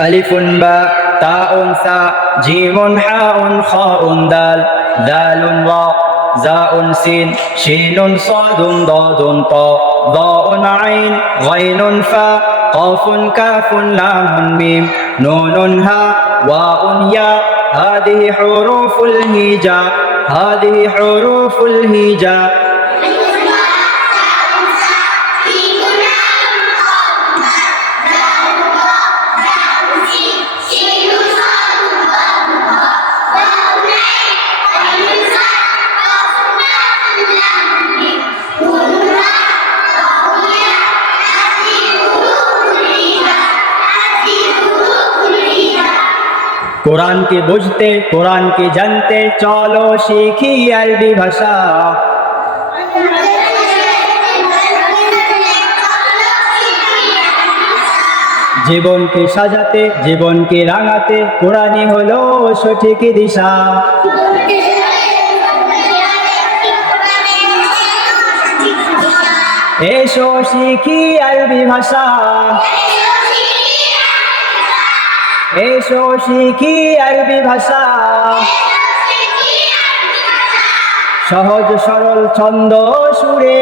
ألف باء تاء ثاء جيم حاء خاء دال دال راء زاء سين شين صاد ضاد طاء ضاء عين غين فاء قاف كاف لام ميم نون هاء واء ياء هذه حروف الهجاء هذه حروف الهجاء কোরআনকে বুঝতে, কোরআনকে জানতে, চলো শিখি আরবি ভাষা। জীবনকে সাজাতে, জীবনকে রাঙাতে কোরআনই হলো সঠিক দিশা। এসো শিখি আরবি ভাষা। এসো শিখি আরবি ভাষা। সহজ সরল ছন্দ সুরে।